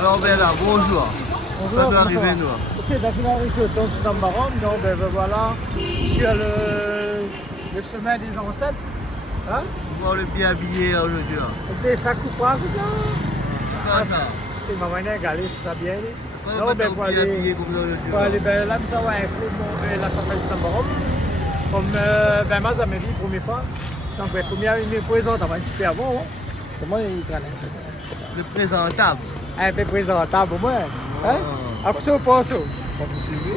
Alors ben là, bonjour. Bonjour, Ça doit arriver nous. Ok, donc on arrive au Tonton Marom, donc ben voilà, sur le chemin des ancêtres. Hein? On est bien habillé aujourd'hui. Ok, ça coupe pas comme ça. Ah, ça. C'est ma manière de galer, ça bien. Non, ben pour aller habillé comme ça aujourd'hui. Pour aller ben là, ça va inclure l'Assemblée du Marom. Comme ben moi, ça m'a dit première fois. Donc ben, première me présente avant un petit peu avant. Comment il traîne? Le présentable. Un peu présentable au moins. Hein? Après ça, on passe. Ouais,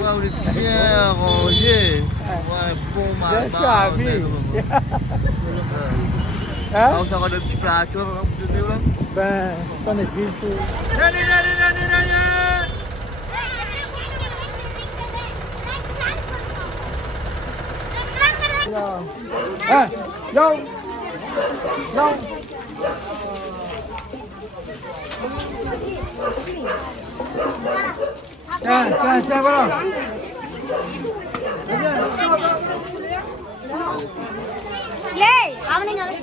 on est bien rangé. Ouais, bon maman. Bien sûr, ami. Hein? Alors, ça va le petit plat à cœur, vous donnez là? Ben, t'en es plus pour... Hein? Yo! Yo! Tiens, voilà! Lei, avni ngal.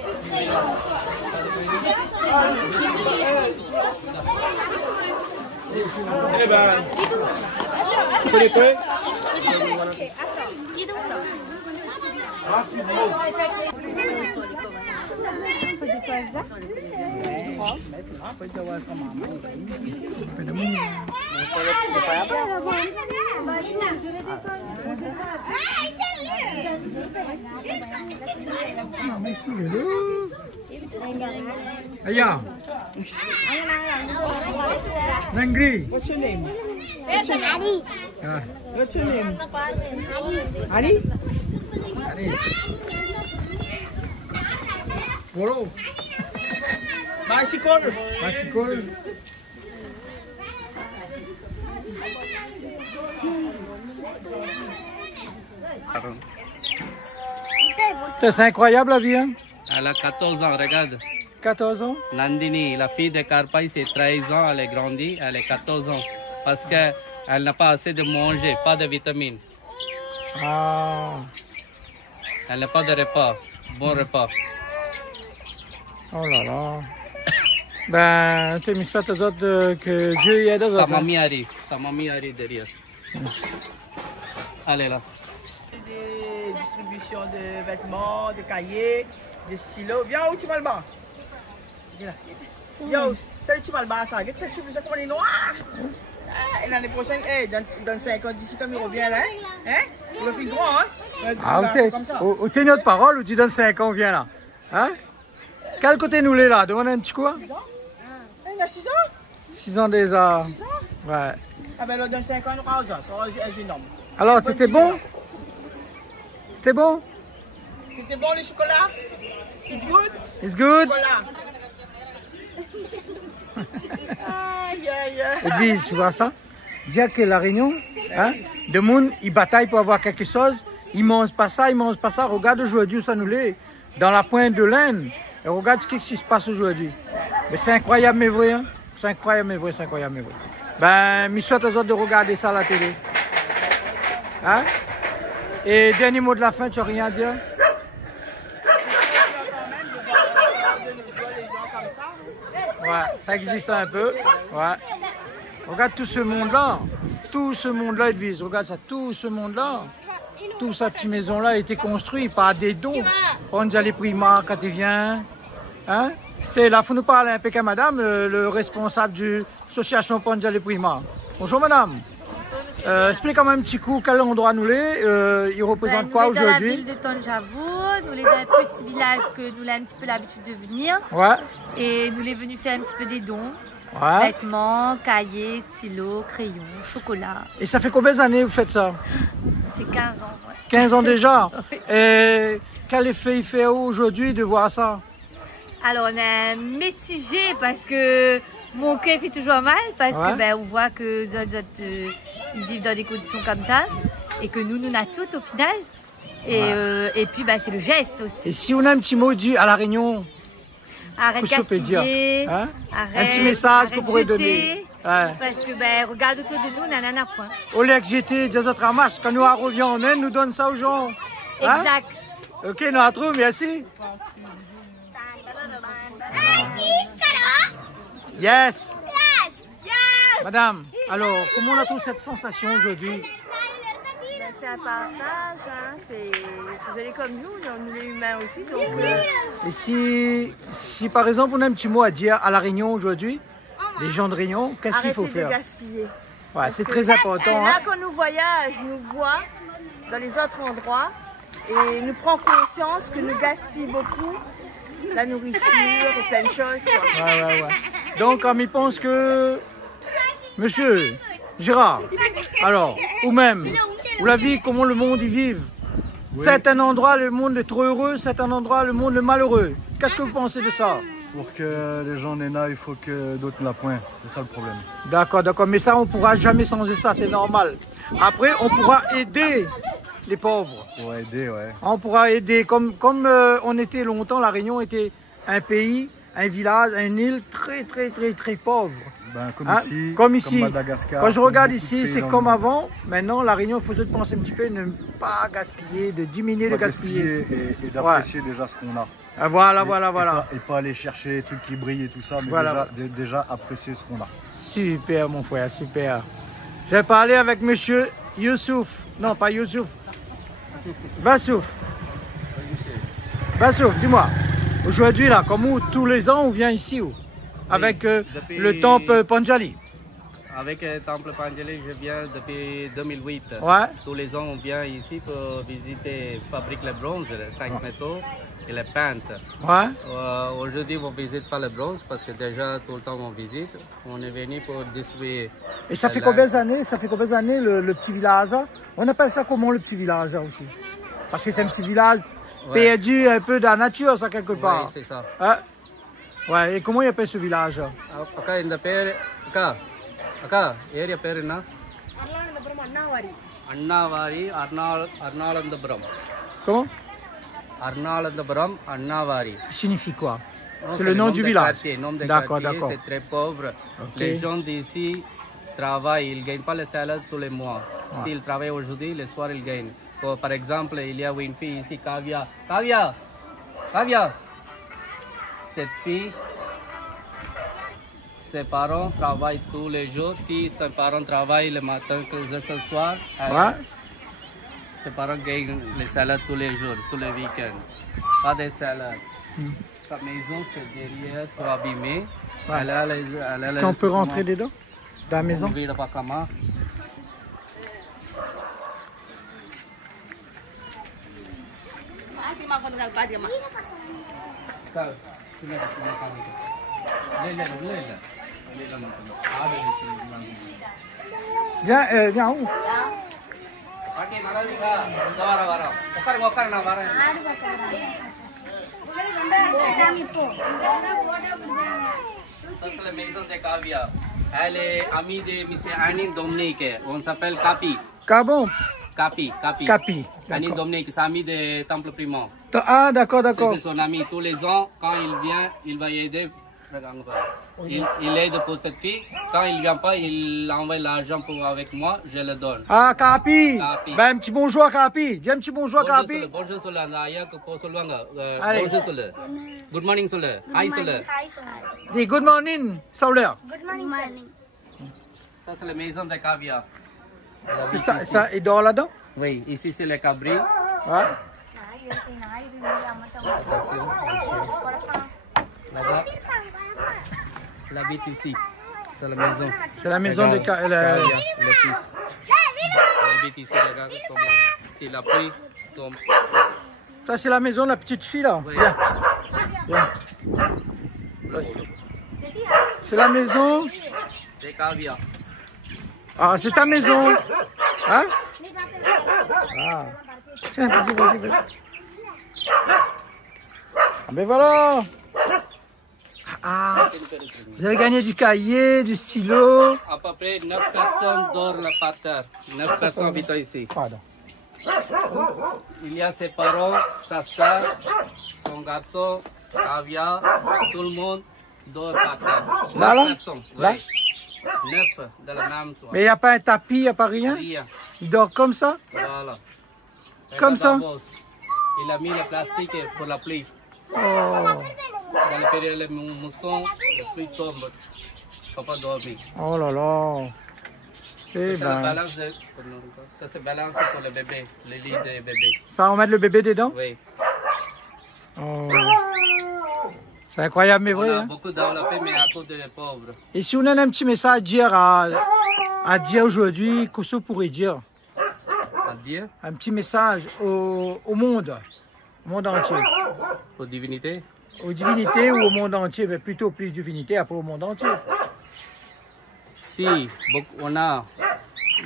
Eh ben, tu les peux? Aya, Nangri. What's your name? Ali. What's your name? Ali? Ali. Follow. Bicycle. Bicycle. C'est incroyable la vie, hein? Elle a 14 ans, regarde. 14 ans? Nandini, la fille de Karpai, c'est 13 ans, elle est grandie, elle est 14 ans. Parce qu'elle n'a pas assez de manger, pas de vitamines. Ah. Elle n'a pas de repas, bon repas. Oh là là. Ben, tu me souhaites aux autres que Dieu y aide aux autres. Sa mamie arrive derrière. Allez là. Des distributions de vêtements, de cahiers, de stylos. Viens où tu vas le bas? Viens là. Yo, salut, tu vas le bas ça. Regarde cette distribution comme elle est noire. Et l'année prochaine, dans 5 ans, d'ici comme il revient là, hein? Il va faire grand, hein? Ah, ok. Tu as une autre parole ou tu donnes 5 ans, on vient là? Hein? Quel côté nous l'est là? Demande un petit coup. Hein? Il a 6 ans? 6 ans déjà. 6 ans? Ouais. Ah ben là, dans 5 ans, nous avons ça. Ça c'est énorme. Alors, c'était bon? C'était bon? C'était bon le chocolat? It's good? It's good? Chocolat. Aïe, aïe, aïe. Edwige, tu vois ça? Dire que la Réunion, hein, de monde, ils bataillent pour avoir quelque chose. Ils mangent pas ça, ils mangent pas ça. Regarde aujourd'hui où ça nous l'est. Dans la pointe de l'Inde. Et regarde ce qui se passe aujourd'hui. Mais c'est incroyable, mais vrai. Hein? C'est incroyable, mais vrai, c'est incroyable, mais vrai. Ben, je souhaite aux autres de regarder ça à la télé. Hein? Et dernier mot de la fin, tu n'as rien à dire? Ouais, ça existe un peu. Ouais. Regarde tout ce monde-là. Tout ce monde-là, Edwige. Regarde ça, tout ce monde-là. Toute sa petite maison-là a été construite par des dons. On nous a les primaires quand il vient. Hein? C'est là, il faut nous parler un peu qu'à madame, le responsable de l'association Ponja les primaires. Bonjour madame. Expliquez-moi un petit coup quel endroit nous l'est. Il représente quoi aujourd'hui? Nous sommes dans la ville de Tonjavour. Nous sommes dans un petit village que nous avons un petit peu l'habitude de venir. Ouais. Et nous sommes venus faire un petit peu des dons. Ouais. Vêtements, cahiers, stylos, crayons, chocolat. Et ça fait combien d'années que vous faites ça? Ça fait 15 ans. Ouais. 15 ans déjà. Oui. Et quel effet il fait aujourd'hui de voir ça? Alors on est mitigé parce que mon cœur fait toujours mal parce que ben, on voit que les autres, ils vivent dans des conditions comme ça et que nous avons tout au final. Et puis ben, c'est le geste aussi. Et si on a un petit mot dit à la Réunion? Arrête de gaspiller, hein? arrête, un petit message arrête qu'on pourrait jeter, donner. Ouais. Parce que ben, regarde autour de nous, nanana point. Au lieu que j'étais des autres ramasses, quand nous revions en Inde, nous donne ça aux gens. Hein? Exact. Ok, nous à trop, merci. Yes. Yes. Madame, alors, comment on a trouvé cette sensation aujourd'hui? Ben, c'est un partage, hein. Vous allez comme nous, on est humains aussi. Donc, Et si par exemple on a un petit mot à dire à La Réunion aujourd'hui, les gens de Réunion, qu'est-ce qu'il faut arrêtez de faire? gaspiller. Ouais, c'est très important. Là, Hein? quand nous voyage, nous voit dans les autres endroits et nous prend conscience que nous gaspillons beaucoup la nourriture et plein de choses. Quoi. Ouais. Donc, on y pense que, monsieur Gérard, alors, ou même, vous l'avez vu comment le monde y vive. Oui. Certains endroits, le monde est trop heureux, certains endroits, le monde est malheureux. Qu'est-ce que vous pensez de ça? Pour que les gens n'aient là, il faut que d'autres la pointent. C'est ça le problème. D'accord. Mais ça, on ne pourra jamais changer ça, c'est normal. Après, on pourra aider les pauvres. Pour aider, ouais. On pourra aider. Comme on était longtemps, La Réunion était un pays, un village, une île très pauvre. Ben, Hein, comme comme ici, ici. Madagascar. Quand je regarde comme beaucoup de ici, pays c'est dans le comme monde. avant. Maintenant, La Réunion, il faut juste penser un petit peu, ne pas gaspiller, de diminuer Pas le gaspiller. gaspiller et d'apprécier déjà ce qu'on a. Ah, voilà. Et pas aller chercher les trucs qui brillent et tout ça, mais Voilà. déjà apprécier ce qu'on a. Super, mon frère, super. J'ai parlé avec monsieur Youssouf. Non, pas Youssouf. Vassouf, dis-moi. Aujourd'hui, là, comme où, tous les ans, on vient ici, où? Avec depuis- le temple Panjali. Avec le temple Panjali, je viens depuis 2008. Ouais. Tous les ans, on vient ici pour visiter fabrique le bronze, les 5 métaux et les peintes. Ouais. Aujourd'hui, on ne visite pas le bronze parce que déjà tout le temps on visite. On est venu pour distribuer. Et ça fait combien d'années le petit village? On appelle ça comment le petit village aussi? Parce que c'est un petit village perdu un peu dans la nature, ça quelque part. Oui, c'est ça. Hein? Ouais, et comment il appelle ce village? Akka, in the pair, Akka, area pair na? Annavari, Arnalandapuram. Comment? Arnalandapuram, Annavari. Signifie quoi? Non, C'est le nom du village. Quartier, nom de D'accord, quartier, d'accord. c'est très pauvre. Ok. Les gens d'ici travaillent, ils ne gagnent pas le salaire tous les mois. Ouais. S'ils travaillent aujourd'hui, le soir ils gagnent. Par exemple, il y a une fille ici, Kavya. Cette fille, ses parents travaillent tous les jours. Si ses parents travaillent le matin, le soir, Ouais. ses parents gagnent le salaire tous les jours, tous les week-ends. Pas de salaire. Sa maison, c'est derrière, trop abîmée. Ouais. Elle a Est-ce qu'on peut rentrer dedans? Dans la maison? Vira para cama. Viens où? Ça, c'est la maison de Kavya. Elle est amie de M. Annie Dominique. On s'appelle Capi. Cabon? Capi. Capi, Annie d'accord. Dominique, c'est ami de Temple Primant. Ah, d'accord. C'est son ami. Tous les ans, quand il vient, il va aider. Il aide pour cette fille. Quand il ne vient pas, il envoie l'argent avec moi, je le donne. Ah, Capi. Capi. Ben, un petit bonjour à Capi. Dis un petit bonjour à Capi. Bonjour Sola, Allez. bonjour Sola. Good morning Sola. Hi Sola. Dis good morning, Sauleur. Good morning. Ça c'est la maison de Kavya. C'est ça, il dort là-dedans? Oui, ici c'est le cabri. Ouais. Là-bas, elle habite ici. C'est la maison. C'est la maison de Kavya, le fils. Elle habite ici, regarde comment. Si la pluie tombe. Ça, c'est la maison de la petite fille, là. Oui. Viens. C'est la maison. C'est Kavya. Ah, c'est ta maison. Hein? Ah. Tiens, vas-y. Ah, ben voilà. Ah, vous avez gagné du cahier, du stylo. À peu près 9 personnes dorment par terre. 9 personnes habitent ici. Pardon. Il y a ses parents, sa soeur, son garçon, Kavya, tout le monde dort par terre. Là, 9 personnes. là? Oui. 9 de la même soirée. Mais il n'y a pas un tapis, il n'y a pas rien? Rien. Il dort comme ça? Voilà. Comme ça? Il a mis le plastique pour la pluie. Oh. Dans le période de mousson, la pluie tombe. faut pas dormir. Oh là là. Eh Ça, ben, balance ça c'est balance pour le bébé, le lit des bébés. ça, on met le bébé dedans? Oui. Oh. C'est incroyable, mais On vrai. a Hein? beaucoup développé, mais à cause des pauvres. Et si on a un petit message à dire aujourd'hui, qu'est-ce qu'on pourrait dire? À dire, Un petit message au monde entier. aux divinités. Aux divinités ou au monde entier, mais plutôt plus divinité, après au monde entier. Si on a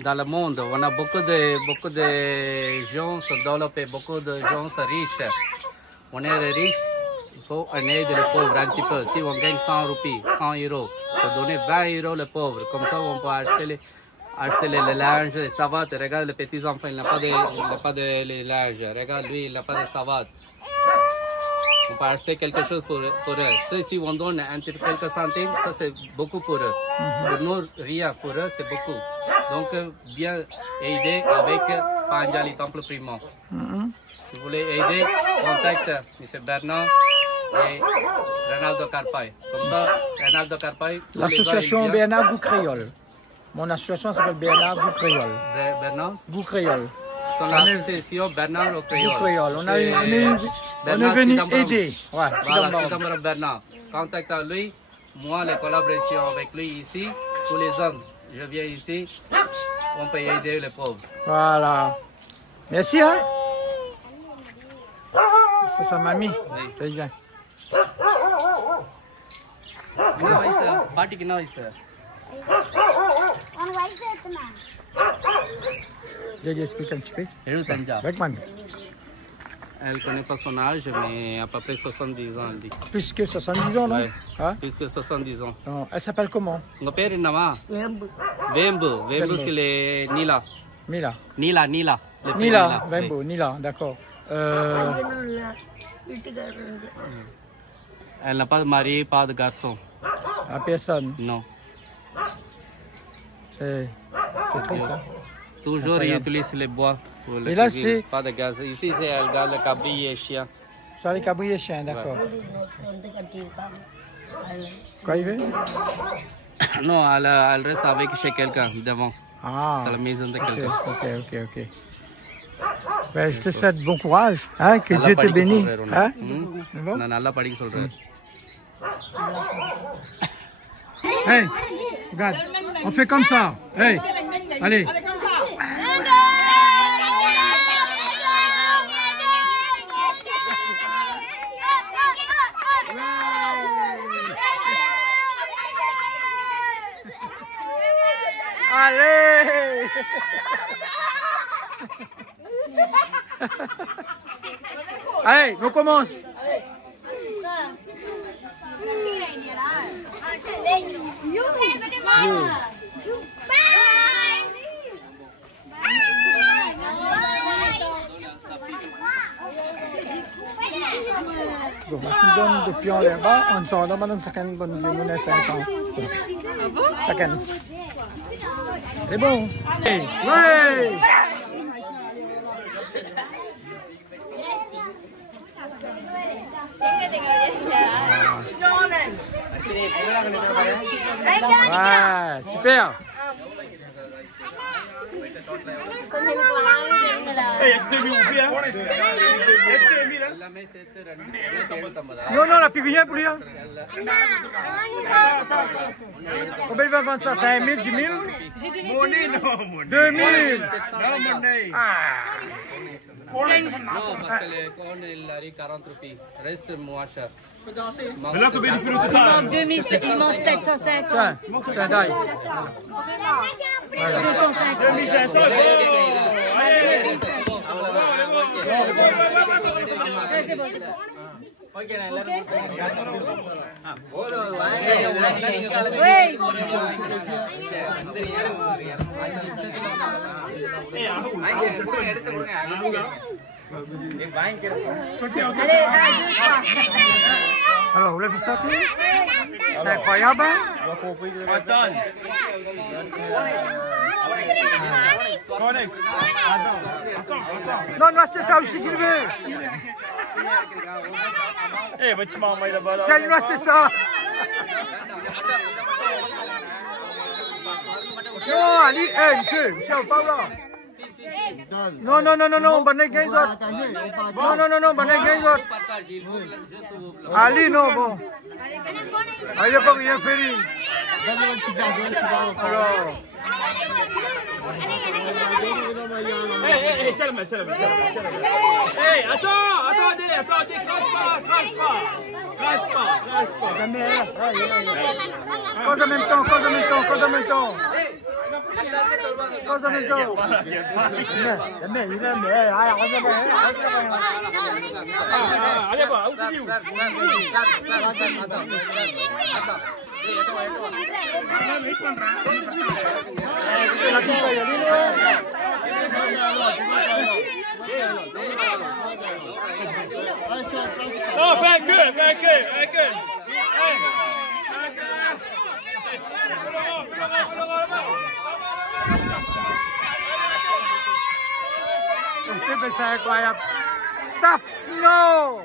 dans le monde, on a beaucoup de gens se développent, beaucoup de gens sont riches. On est riche, il faut aider les pauvres un petit peu. Si on gagne 100 roupies, 100 euros, il faut donner 20 euros les pauvres. Comme ça, on peut acheter les linges, les savates. Regarde les petits enfants, il n'a pas de les linges. Regarde lui, il n'a pas de savates. On peut acheter quelque chose pour eux. Si on donne quelques centimes, ça c'est beaucoup pour eux. Pour nous, rien pour eux, c'est beaucoup. Donc, bien aider avec Panjali Temple Primo. Si vous voulez aider, contacte M. Bernard et Ronaldo Carpay. Comme ça, Ronaldo Carpay. L'association Bernard Goût Créole. Mon association s'appelle Bernard Goût Créole. Bernard Goût Créole. Son association Bernard au Goût Créole. Créole. On est venu aider. Ouais, Voilà, c'est Bernard. Contacte à lui. Moi, les collaborations avec lui ici, tous les ans, je viens ici, on peut aider les pauvres. Voilà. Merci, hein? C'est sa mamie. C'est bien. Party que sir. On va y faire J'ai expliqué un petit peu. Avec mamie. Elle ne connaît pas son âge, mais à peu près 70 ans, elle dit. Plus que 70 ans, non? Ouais. Hein? Plus que 70 ans. Non. Elle s'appelle comment? Mon père est nama. Vembu, c'est les Nila. Mila. Nila. Nila, Vembo, Nila, d'accord. Elle n'a pas de mari, pas de garçon. À personne. Non. C'est trop ça. Toujours, il utilise les bois pour les Et là, cuisiner, pas de gaz. Ici, c'est elle garde le cabri et chien. Ça, les cabriers chiens, d'accord. Quoi, il veut? Non, elle reste avec chez quelqu'un devant. Ah. C'est la maison de quelqu'un. Ok. Ben, je te souhaite bon courage, hein, que Dieu te bénisse. Hein? Bon? Non, Allah படிக்க சொல்றாரு. Hey, regarde, on fait comme ça. Hey, allez. Allez. Allez, on commence. So, masih doon de pion leba, on sa naman ng sakan bon limon sa isang. Sakan. C'est bon. Hey, ouais. Ouais, super. Non, la plus rien pour lui. Combien il va vendre ça? 5 000, 10 000? 2 000. Non, parce que les cornes, il arrive 40 roupies. Reste moins cher. Il manque 2000, il manque 750. Tiens, d'ail. 250. 2500. C'est bon. Oui. Allez, 1, 2, 3. Alors, vous l'avez vu ça? C'est incroyable. Non, c'était ça aussi, s'il veut. Tiens, il nous restait ça. Non, Ali, monsieur, pas là. Non, bonne gagne autres. Non, bonne gagne autres. Ali, non, bon. Ali, pas rien fait. Alors. Hey, attendez, crache pas. Cause en même temps. Allez, bah, où non, fais un queue. C'est incroyable. Staff Snow.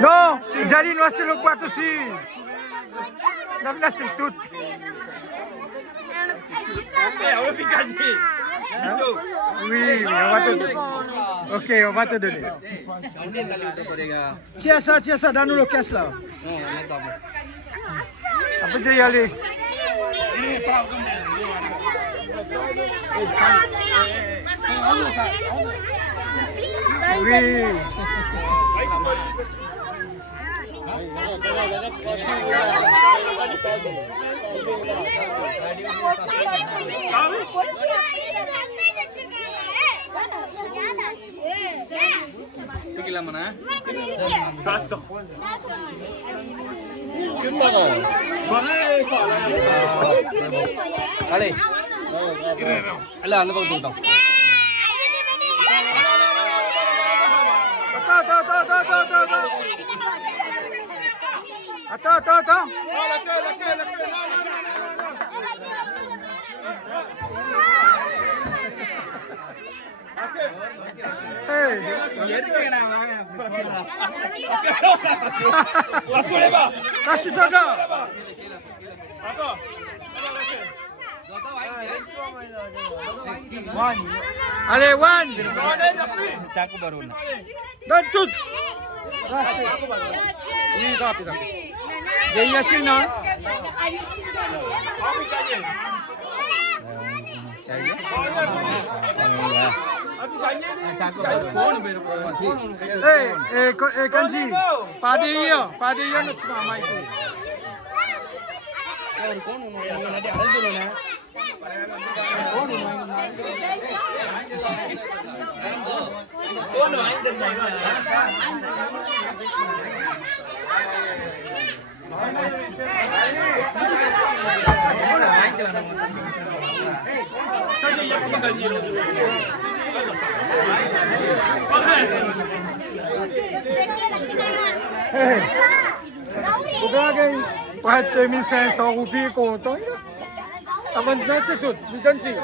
Non, Jali, nous achetons le boîte aussi. Nous achetons tout. on va faire gagner. Oui, on va te donner. Ok, on va te donner. Tiens ça, donne-nous le caisse là. On peut y aller. Oui. Allez. Allez, on va tout. Attends. Hey. Allez, one. Donne tout. Oui, rapide. J'ai Yacine, hein? Hey, Kanji, pas de notre maman. Vous gagnez près de 2500 roupies content. Maintenant, c'est tout. Vous donnez.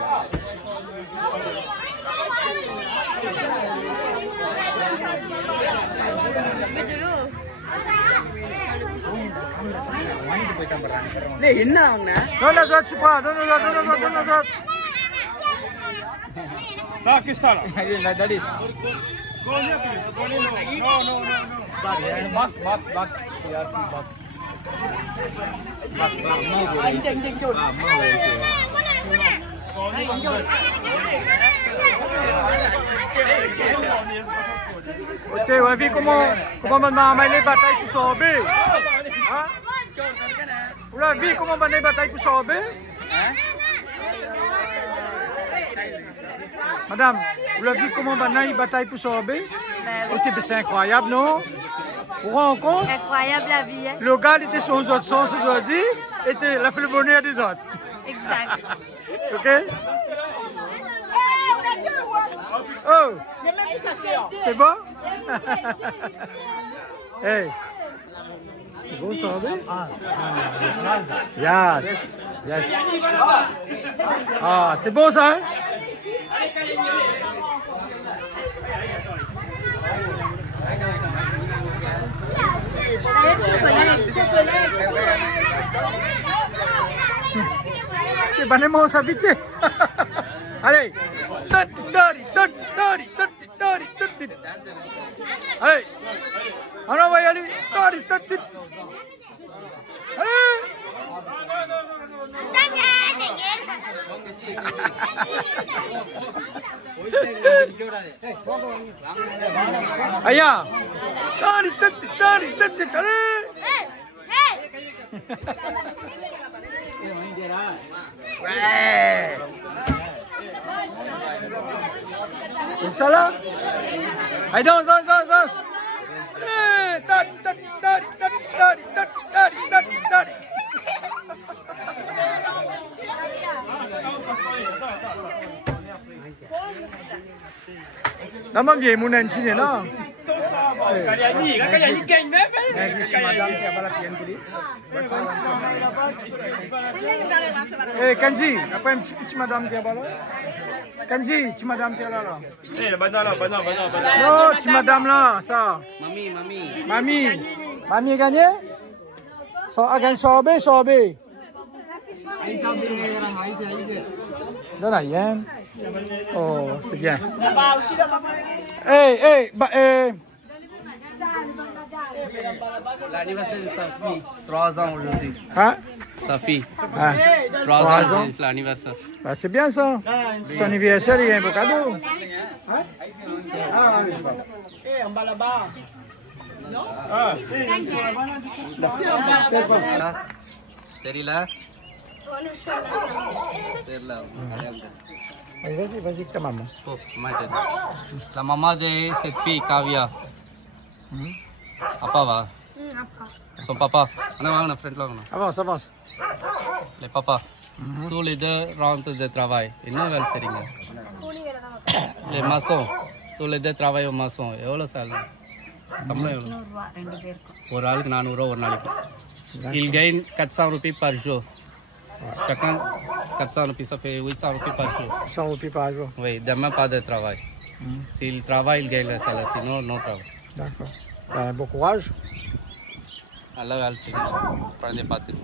de l'eau. Donne les autres, Supra. Donne les autres. Ah, que ça là? Ok, on a vu comment maintenant les batailles pour sauver. Hein? Vous l'avez vu comment les batailles pour sauver? Madame, vous l'avez vu comment maintenant ils bataillent pour sauver? Ok, c'est incroyable, non? Vous vous rendez compte? Incroyable la vie, hein? Le gars était sur les autres sens aujourd'hui, était la fait le bonheur des autres. Exact. Ok? Oh! C'est bon? Hey! C'est bon ça, hein? Yes. Ah, c'est bon ça, hein? Banemos à vite. Allez. Allez. Alors on va y aller. Allez. Aya. Allez. Ouais. C'est ça là? Allez, danse. Allez, Nama vieille mon chine là. Kaliani gagne même. Eh Kanji, apa yang petit madame dia bala? Kanji, petit madame dia là. Eh, banana. Non, petit madame là, ça. Mamie gagné? So again sobe. Non rien. Oh, c'est bien. Là-bas aussi, là-bas. L'anniversaire de Safi, 3 ans aujourd'hui. Hein? Safi, Ah. 3 ans, c'est l'anniversaire. Bah, c'est bien ça. Son anniversaire, il y a un beau cadeau. Hein? Ah, oui, Eh, on va là-bas. Terila? Terila. Vas-y, avec ta maman. Oh, la maman de cette fille, Kavya. Papa va. Son papa. Avance. Les papas. Tous les deux rentrent de travail. Une nouvelle série. Les maçons. Tous les deux travaillent au maçon. Et voilà ça. Pour aller dans il gagne 400 roupies par jour. Chacun 400 roupies, ça fait 800 roupies par jour. 100 roupies par jour. Oui, demain pas de travail. S'il travaille, il gagne le salaire. Sinon, non travail. D'accord. Bon courage. Allah prenez pas de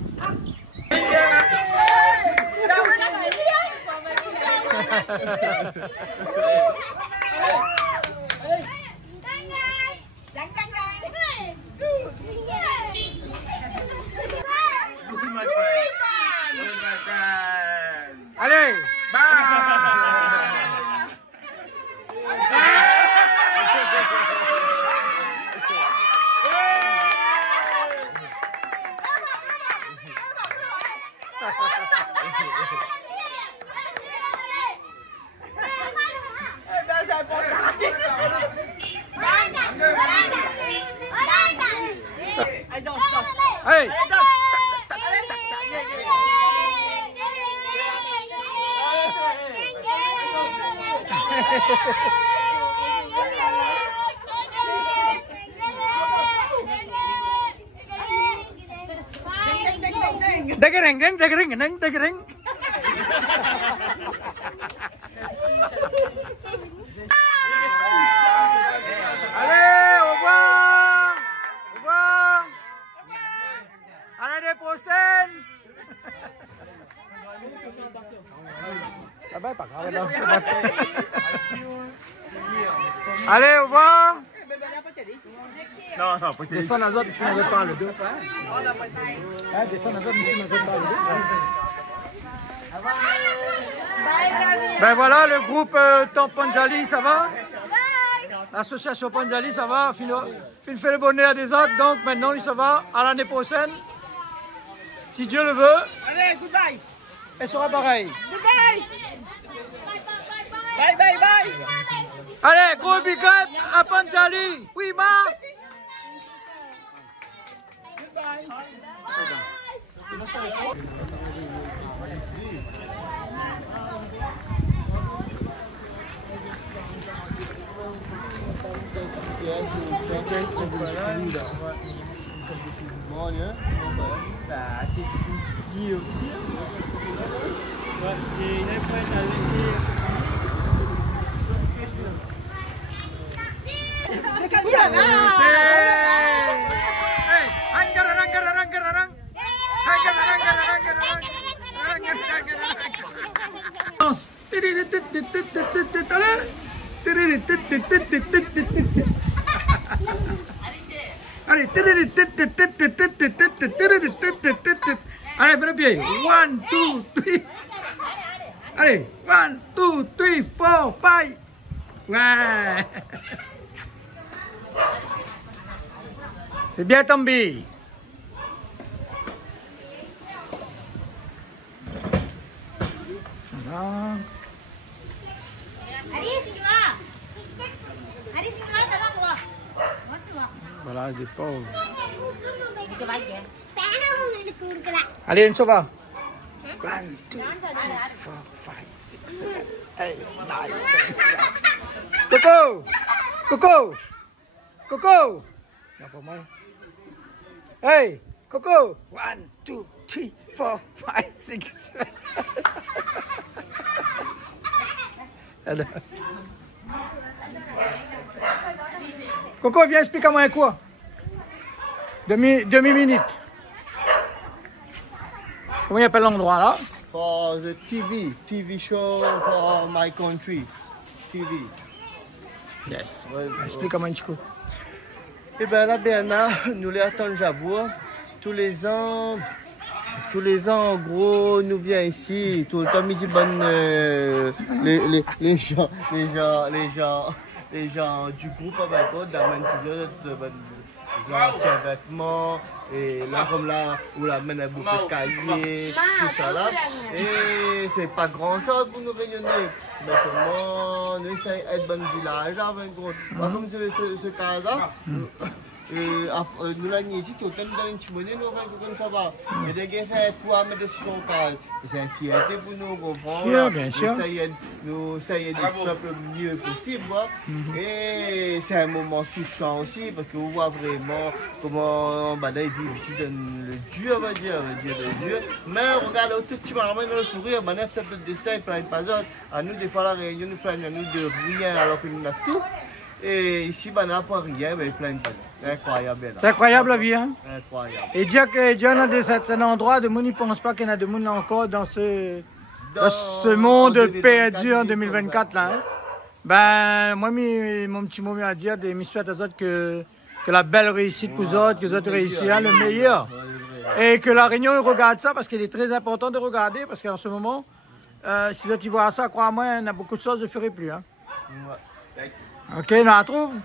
Allez, Allez. Dagering. Allez, au revoir. À l'année prochaine. Allez, au revoir. Non, pas Descends les autres, tu n'avais pas le dos. Descends les autres, tu n'avais pas le dos. Ben voilà, le groupe Panjali, ça va? L'association Panjali, ça va? Fin fait le bonheur des autres, donc maintenant, ça va. À l'année prochaine, si Dieu le veut. Allez, goodbye. Elle sera pareille. Goodbye. Bye. Allez, gros big up à Panjali. Oui, ma. Allez. Allez, fais le pied. 1, 2, 3. Allez, 1, 2, 3, 4, 5. Ouais. C'est bien tombé. Voilà. Voilà, des pauvres. Allez, une sauva. 1, 2, 3, 4, 5, 6, 7, 8, 9, 10. Coco! Non, pas moi. Hey, Coco! 1, 2, 3, 4, 5, 6, 7. Coco, viens explique-moi un quoi. Demi-minute. Comment il appelle l'endroit là? For the TV show for my country. TV. Yes. Ouais, Explique-moi un petit coup. Eh bien là, Bernard, nous les attendons Javour. Tous les ans, en gros, nous vient ici. Tout le temps, midi, les gens du groupe avec eux, d'amènent toujours des anciens vêtements. Et là, comme là, où la mène beaucoup de cahiers, tout ça là. Et c'est pas grand chose pour nous réunir. Mais seulement, nous essayons d'être bon village avec gros. Par comme ce cas-là, nous l'avons ici, tout le temps, nous avons une petite monnaie, nous avons comme ça va. Et dès qu'il fait 3 mètres de chocage, c'est un fierté pour nous comprendre. Bien sûr. Nous essayons de faire le mieux possible. Et c'est un moment touchant aussi, parce qu'on voit vraiment comment ils vivent ici dans le Dieu, on va dire, le Dieu. Mais on regarde tout petit moment dans le sourire, on a peut-être le destin, il ne pas d'autres. À nous, des fois, la réunion nous plaigne à nous de rien, alors que nous avons tout. Et ici, on n'a pas rien, mais il plaigne pas. C'est incroyable. C'est incroyable la vie, hein? Incroyable. Et dire qu'il y en a certains endroits, de monde ne pense pas qu'il y en a de monde encore dans ce monde perdu en 2024 là. Hein? Ben, moi, mon petit mot à dire, je souhaite aux autres que la belle réussite pour les autres, que les autres réussissent le meilleur. Et que la Réunion regarde ça parce qu'il est très important de regarder parce qu'en ce moment, si les autres voient ça, crois-moi, il y a beaucoup de choses, je ne ferai plus. Hein? Ok, on la trouve?